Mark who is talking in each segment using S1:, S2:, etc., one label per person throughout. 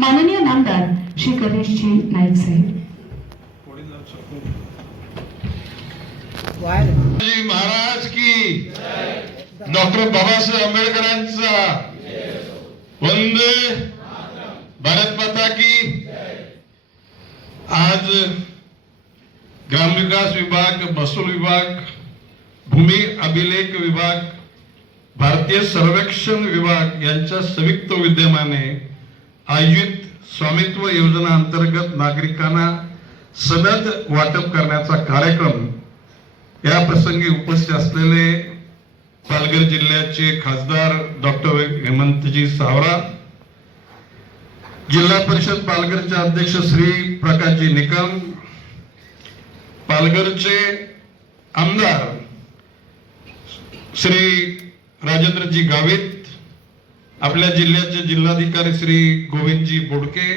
S1: माननीय नामदार श्री गणेशजी नाईक साहेब.
S2: महाराज की डॉक्टर बाबासाहेब आंबेडकरांचा वंदे भारत माता की आज ग्रामविकास विभाग महसूल विभाग भूमी अभिलेख विभाग भारतीय सर्वेक्षण विभाग यांच्या संयुक्त विद्यमाने आयोजित स्वामित्व योजना अंतर्गत नागरिकांना सनद वाटप करण्याचा कार्यक्रम या प्रसंगी उपस्थित असलेले पालघर जिल्ह्याचे खासदार डॉक्टर हेमंतजी सावरा जिल्हा परिषद पालघरचे अध्यक्ष श्री प्रकाशजी निकम पालघरचे आमदार श्री राजेंद्रजी गावित आपल्या जिल्ह्याचे जिल्हाधिकारी श्री गोविंदजी बोडके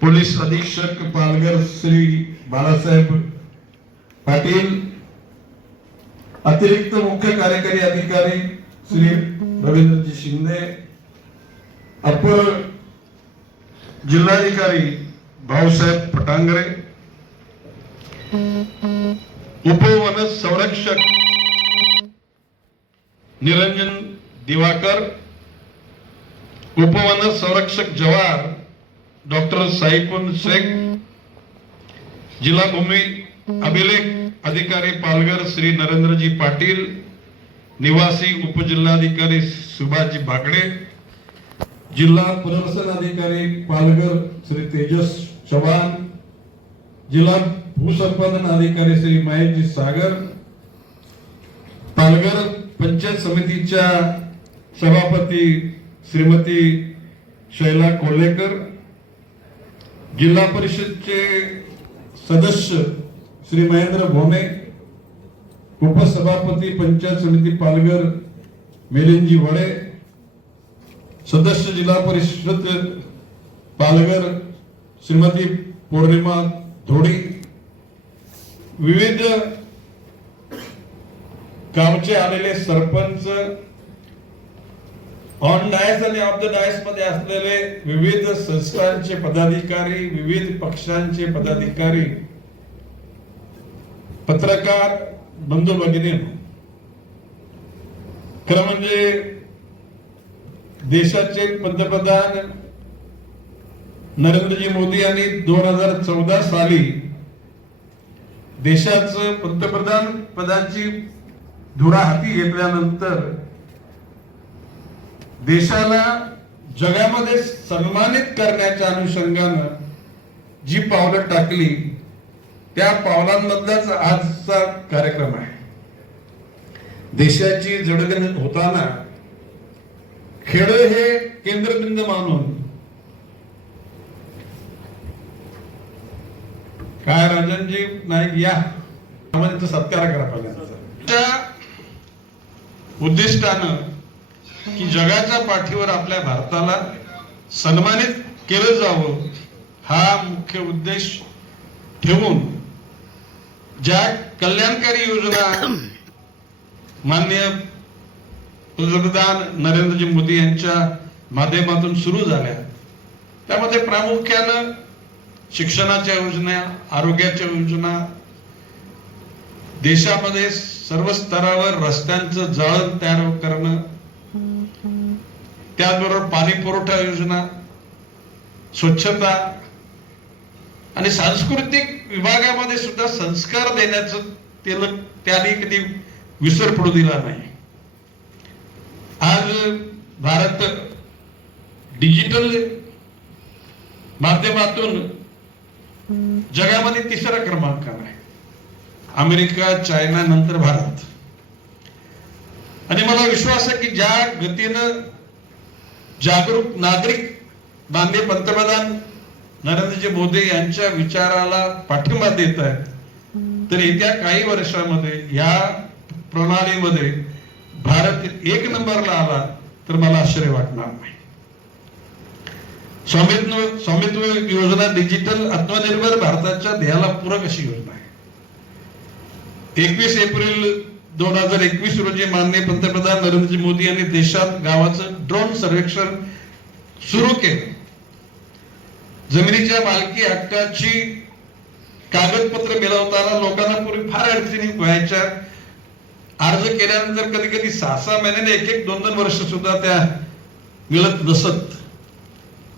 S2: पोलीस अधीक्षक पालघर श्री बाळासाहेब पाटील अतिरिक्त मुख्य कार्यकारी अधिकारी श्री रवींद्रजी शिंदे अपर जिल्हाधिकारी भाऊसाहेब पटांगरे उपवन संरक्षक निरंजन दिवाकर उपवन संरक्षक जवार डॉक्टर साईकुन शेख जिल्हा भूमी अभिलेख अधिकारी पालघर श्री नरेंद्रजी पाटील निवासी उपजिल्हाधिकारी सुभाषजी भागडे जिल्हा प्रदर्शन अधिकारी पालघर श्री तेजस चव्हाण जिल्हा भूसंपादन अधिकारी श्री महेशजी सागर पालघर पंचायत समितीच्या सभापती श्रीमती शैला कोल्हेकर जिल्हा परिषदचे सदस्य श्री महेंद्र भोमे उपसभापती पंचायत समिती पालघर मिलिंदजी वडे सदस्य जिल्हा परिषद पालघर श्रीमती पौर्णिमा धोडी विविध गावचे आलेले सरपंच ऑन डायस आणि ऑफ द डायसमध्ये असलेले विविध संस्थांचे पदाधिकारी विविध पक्षांचे पदाधिकारी पत्रकार बंधू भगिनी. खरं म्हणजे देशाचे पंतप्रधान नरेंद्रजी मोदी यांनी दोन हजार चौदा साली देशाचं पंतप्रधान पदाची धुरा हाती घेतल्यानंतर देशाला जगामध्ये सन्मानित करण्याच्या अनुषंगानं जी पावलं टाकली त्या पावलांमधलाच आजचा कार्यक्रम आहे. देशाची जडगण होताना खेळ हे केंद्रबिंद मानून काय राजनजी नाईक या सत्कार करा पहिल्यांदा. उद्दिष्टानं की जगाच्या पाठीवर आपल्या भारताला सन्मानित केलं जावं हा मुख्य उद्देश ठेवून ज्या कल्याणकारी योजना माननीय पंतप्रधान नरेंद्रजी मोदी यांच्या माध्यमातून सुरू झाल्या त्यामध्ये प्रामुख्यानं शिक्षणाच्या योजना आरोग्याच्या योजना देशामध्ये सर्व स्तरावर रस्त्यांचं जळण तयार करणं त्याचबरोबर पाणी पुरवठा योजना स्वच्छता आणि सांस्कृतिक विभागामध्ये सुद्धा संस्कार देण्याचं त्याला त्याने कधी विसर पडू दिला नाही. आज भारत डिजिटल माध्यमातून जगामध्ये तिसरा क्रमांकावर आहे. अमेरिका चायना नंतर भारत. आणि मला विश्वास आहे की ज्या गतीनं जागरूक नागरिक माननीय पंतप्रधान नरेंद्रजी मोदी यांच्या विचाराला पाठिंबा देत आहेत. तर येत्या काही वर्षामध्ये या प्रणालीमध्ये भारत एक नंबरला आला तर मला आश्चर्य वाटणार नाही. स्वामित्व स्वामित्व योजना डिजिटल आत्मनिर्भर भारताच्या ध्येयाला पूरक अशी योजना आहे. एकवीस एप्रिल दोन हजार एकवीस रोजी माननीय पंतप्रधान नरेंद्र मोदी यांनी देशात गावाचं ड्रोन सर्वेक्षण सुरू केलं.
S3: जमिनीच्या मालकी हक्काची कागदपत्र मिळवताना लोकांना पूर्वी फार अडचणी व्हायच्या. अर्ज केल्यानंतर कधी कधी सहा सहा महिन्याने एक एक दोन दोन वर्ष सुद्धा त्या मिळत नसत.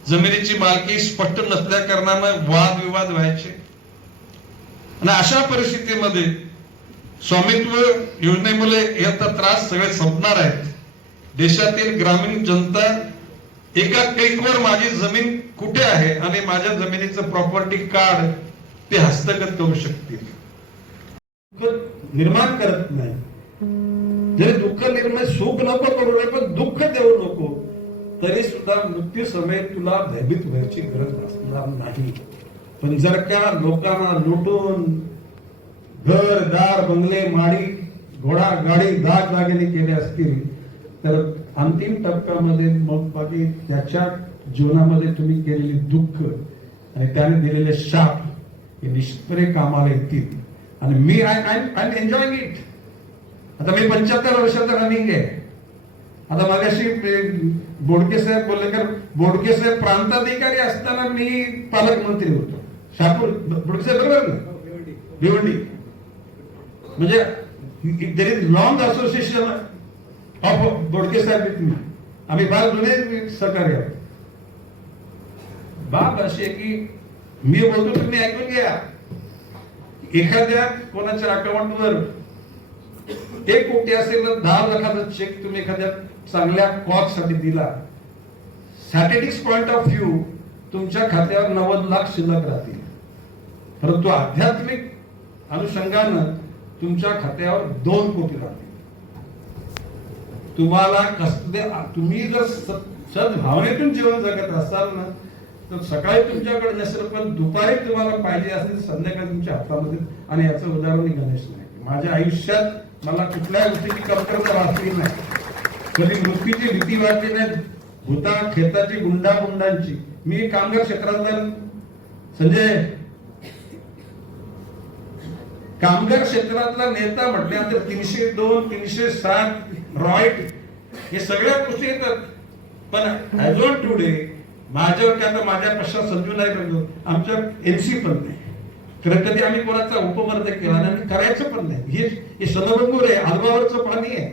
S3: जमिनीची मालकी स्पष्ट नसल्या कारणानं वादविवाद व्हायचे. आणि अशा परिस्थितीमध्ये स्वामित्व योजनेमुळे याचा त्रास सगळे संपणार आहेत देशातील ग्रामीण जनता एका क्लिकवर माझी जमीन कुठे आहे आणि माझ्या जमिनीचं प्रॉपर्टी कार्ड ते हस्तगत करू शकतील.
S2: दुःख निर्माण करत नाही. जरी दुःख निर्माण सुख नको करू नये पण दुःख देऊ नको तरी सुद्धा मृत्यू समय तुला भयभीत व्हायची गरज असणार नाही. पण जर का लोकांना लुटून घर दार बंगले माडी घोडा गाडी दाग दागिने केले असतील तर अंतिम टप्प्यामध्ये मग बाकी त्याच्या जीवनामध्ये तुम्ही केलेली दुःख आणि त्याने दिलेले शाप हे निश्चितपणे कामाला येतील. आणि मी I I I enjoying it आता मी पंच्याहत्तर वर्षाचा रनिंग आहे. आता ते बोडके साहेब बोलले तर बोडके साहेब प्रांताधिकारी असताना मी पालकमंत्री होतो. शापूर बोडके साहेब बरोबर ना? भिवंडी. म्हणजे there is long association of Bodke Saheb with मी आम्ही फार जुने सहकार्य आहोत. बाब अशी आहे की मी बोलतो तुम्ही ऐकून घ्या. एखाद्या कोणाच्या अकाउंटवर एक कोटी असेल तर दहा लाखाचा चेक तुम्ही एखाद्या चांगल्या कॉजसाठी दिला. स्टॅटिस्टिक्स पॉइंट ऑफ व्ह्यू तुमच्या खात्यावर नव्वद लाख शिल्लक राहतील. परंतु आध्यात्मिक अनुषंगानं तुमच्या खात्यावर दोन कोटी राहतील तुम्हाला कसले तुम्ही जर सद्भावनेतून जीवन जगत असाल ना तर सकाळी तुमच्याकडे नसेल पण दुपारी तुम्हाला पाहिजे असेल संध्याकाळी तुमच्या हातामध्ये. आणि याचं उदाहरण गणेश नाही माझ्या आयुष्यात मला कुठल्या गोष्टीची कमतरता वाटली नाही. कधी मृत्यूची भीती वाटली नाही भूता खेताची गुंडा गुंडांची मी कामगार क्षेत्रातला संजय कामगार क्षेत्रातला नेता म्हटल्यानंतर तीनशे दोन तीनशे सात रॉयट हे सगळ्या गोष्टी येतात. पण ॲज ऑन टुडे माझ्यावर काय आता माझ्या पश्चात संजू नाही करतो आमच्या एनसी पण नाही. तर कधी आम्ही कोणाचा उपवर्ध केला नाही आणि करायचं पण नाही. हे हे सदबंगूर आहे आलमावरचं पाणी आहे.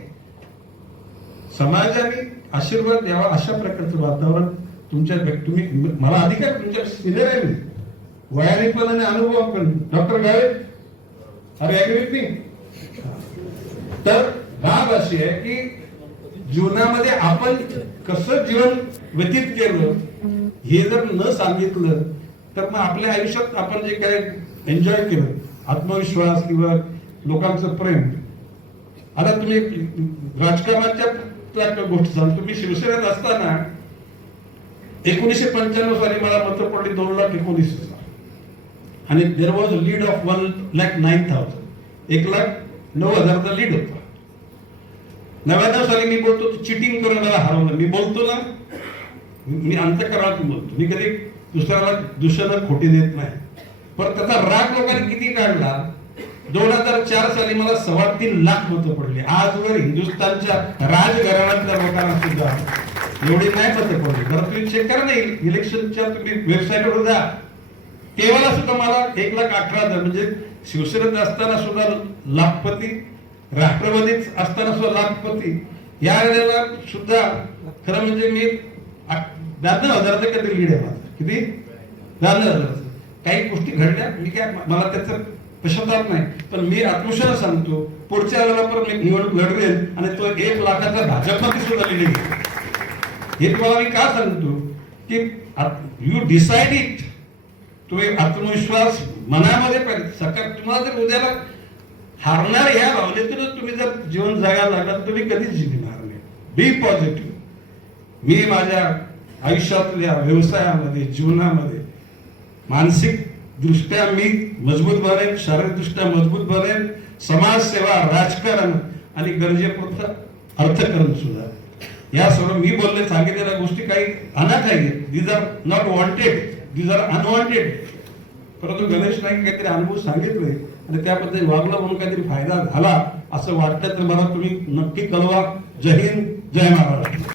S2: समाजाने आशीर्वाद द्यावा अशा प्रकारचं वातावरण तुमच्या तुम्ही मला अधिकार तुमच्या सिनियर आहे मी वयाने पण आणि अनुभव पण डॉक्टर गायब तर बाब अशी आहे की जीवनामध्ये आपण कसं जीवन व्यतीत केलं हे जर न सांगितलं तर मग आपल्या आयुष्यात आपण जे काय एन्जॉय केलं आत्मविश्वास किंवा लोकांचं प्रेम आता तुम्ही राजकारणाच्या गोष्ट गोष्टी सांगतो मी शिवसेनेत असताना एकोणीसशे पंच्याण्णव साली मला मत पडली दोन लाख एकोणीस आणि there was lead of one lakh nine thousand एक लाख नऊ हजारचा लीड होता. नव्याण्णव साली मी बोलतो चिटिंग करून मला हरवलं. मी बोलतो ना मी अंतकरणातून बोलतो. मी कधी दुसऱ्याला दुसऱ्याला खोटी देत नाही. पण त्याचा राग लोकांनी किती काढला? दोन हजार चार साली मला सव्वा तीन लाख मतं पडले. आजवर हिंदुस्थानच्या राजघराण्यातल्या लोकांना सुद्धा एवढी नाही मतं पडली. बरं तुम्ही चेक करा नाही इलेक्शनच्या तुम्ही वेबसाईटवर जा. तेव्हा सुद्धा मला एक लाख अठरा हजार म्हणजे शिवसेनेत असताना सुद्धा लाखपती राष्ट्रवादीत असताना सुद्धा लाखपती या वेळेला सुद्धा खरं म्हणजे मी ब्याण्णव हजाराचं काहीतरी लीड आहे माझं. किती? ब्याण्णव हजाराचं काही गोष्टी घडल्या मी काय मला त्याचं पश्चाताप नाही. पण मी आत्मविश्वास सांगतो पुढच्या वेळेला पण मी निवडणूक लढवेल आणि तो एक लाखाचा भाजपमध्ये सुद्धा लिहिले हे तुम्हाला मी का सांगतो? की यू डिसाइड इट तुम्ही आत्मविश्वास मनामध्ये पाहिजे सकाळ तुम्हाला जर उद्याला हारणार ह्या भावनेतूनच तुम्ही जर जीवन जगायला लागला तुम्ही कधीच जिंकणार नाही. बी पॉझिटिव्ह मी माझ्या आयुष्यातल्या व्यवसायामध्ये जीवनामध्ये मानसिक दृष्ट्या मी मजबूत बनेन शारीरिकदृष्ट्या मजबूत बनेन समाजसेवा राजकारण आणि गरजेपुरतं अर्थकरण सुद्धा. या सर्व मी बोलले सांगितलेल्या गोष्टी काही अनाथ आहेत. These are not wanted these are unwanted परंतु गणेश नाईक काहीतरी अनुभव सांगितले आणि त्याबद्दल वागलं म्हणून काहीतरी फायदा झाला असं वाटतं तर मला तुम्ही नक्की कळवा. जय हिंद जय महाराष्ट्र.